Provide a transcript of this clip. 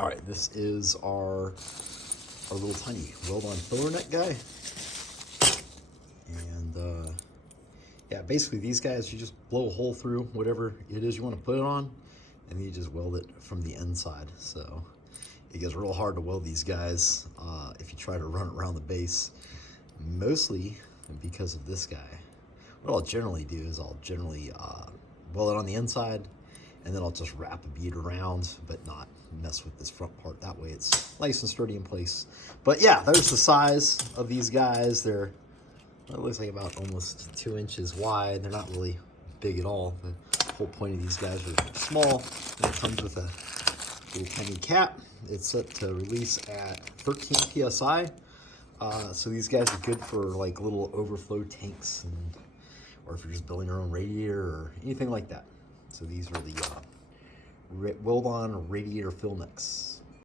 All right, this is our little tiny weld-on filler neck guy. And yeah, basically these guys, you just blow a hole through whatever it is you want to put it on, and then you just weld it from the inside. So it gets real hard to weld these guys if you try to run it around the base, mostly because of this guy. What I'll generally do is I'll generally weld it on the inside, and then I'll just wrap a bead around, but not mess with this front part. That way it's nice and sturdy in place. But yeah, there's the size of these guys. They're, it looks like about almost 2 inches wide. They're not really big at all. The whole point of these guys are small, and it comes with a little tiny cap. It's set to release at 13 PSI. So these guys are good for like little overflow tanks, or if you're just building your own radiator or anything like that. So these are the weld-on radiator fill necks.